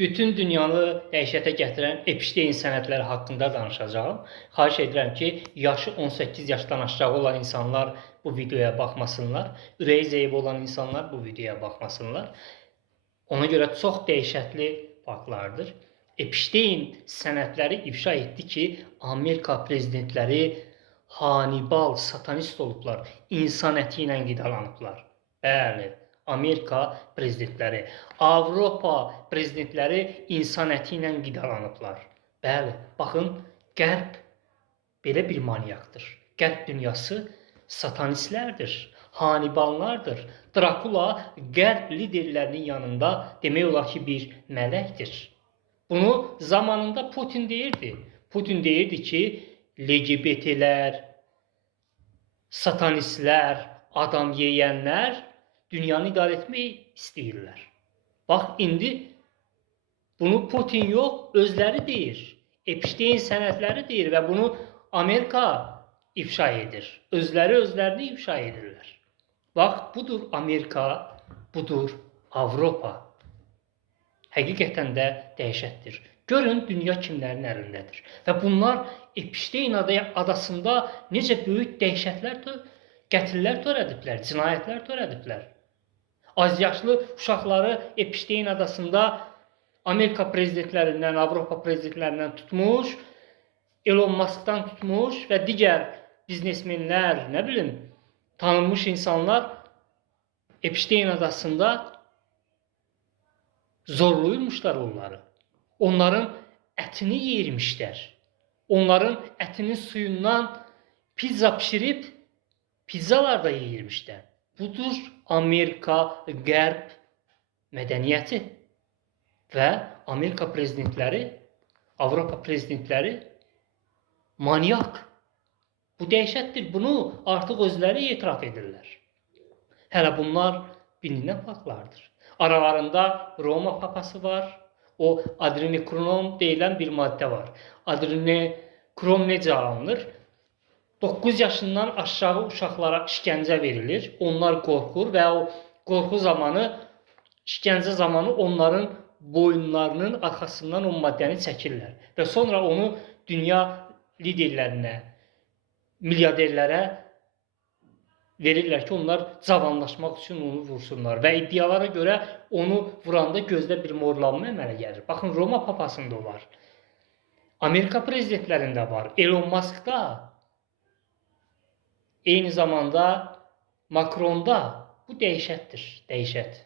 Bütün dünyanı dəhşətə gətirən Epstein sənədləri haqqında danışacağım. Xahiş edirəm ki, yaşı 18 yaşdan aşağı olan insanlar bu videoya baxmasınlar. Ürəyi zəif olan insanlar bu videoya baxmasınlar. Ona görə çox dəhşətli faktlardır. Epstein sənədləri ifşa etdi ki, Amerika prezidentləri Hannibal, satanist olublar, insan əti ilə qidalanıblar. Bəli, Amerika prezidentləri, Avropa prezidentləri insan əti ilə qidalanıblar. Bəli, baxın, Qərb belə bir manyakdır. Qərb dünyası satanistlərdir, Hanniballardır. Drakula Qərb liderlərinin yanında demək olar ki, bir mələkdir. Bunu zamanında Putin deyirdi. Putin deyirdi ki, LGBT-lər, satanistlər, adam yeyənlər dünyanı idarə etmək istəyirlər. Bax, indi bunu Putin yox, özləri deyir. Epstein sənədləri deyir və bunu Amerika ifşa edir. Özlərini ifşa edirlər. Bax, budur Amerika, budur Avropa. Həqiqətən də dəhşətdir. Görün, dünya kimlərin əlindədir. Və bunlar Epstein adasında necə böyük dəhşətlər, qətllər törədiblər, cinayətlər törədiblər. Azyaşlı uşaqları Epstein adasında Amerika prezidentlərindən, Avropa prezidentlərindən tutmuş, Elon Musk'dan tutmuş və digər biznesmenlər, nə bilim, tanınmış insanlar Epstein adasında zorluyurmuşlar onları. Onların ətini yeyirmişlər. Onların ətinin suyundan pizza pişirib pizzalar da yeyirmişlər. Budur Amerika, Qərb mədəniyyəti və Amerika prezidentləri, Avropa prezidentləri manyak. Bu dəhşətdir. Bunu artıq özləri etiraf edirlər. Hələ bunlar bilinən faktlardır. Aralarında Roma papası var. O adrenokrom deyilən bir maddə var. Adrenokrom necə alınır? 9 yaşından aşağı uşaqlara işgəncə verilir. Onlar qorxur və o qorxu zamanı, işgəncə zamanı onların boyunlarının arxasından o maddəni çəkirlər. Və sonra onu dünya liderlərinə, milyarderlərə verirlər ki, onlar cavanlaşmaq üçün onu vursunlar. Və iddialara görə onu vuranda gözdə bir morlanma əmələ gəlir. Baxın, Roma papasında var. Amerika prezidentlərində var. Elon Musk'da, eyni zamanda Macron'da. Bu dəhşətdir, dəhşət.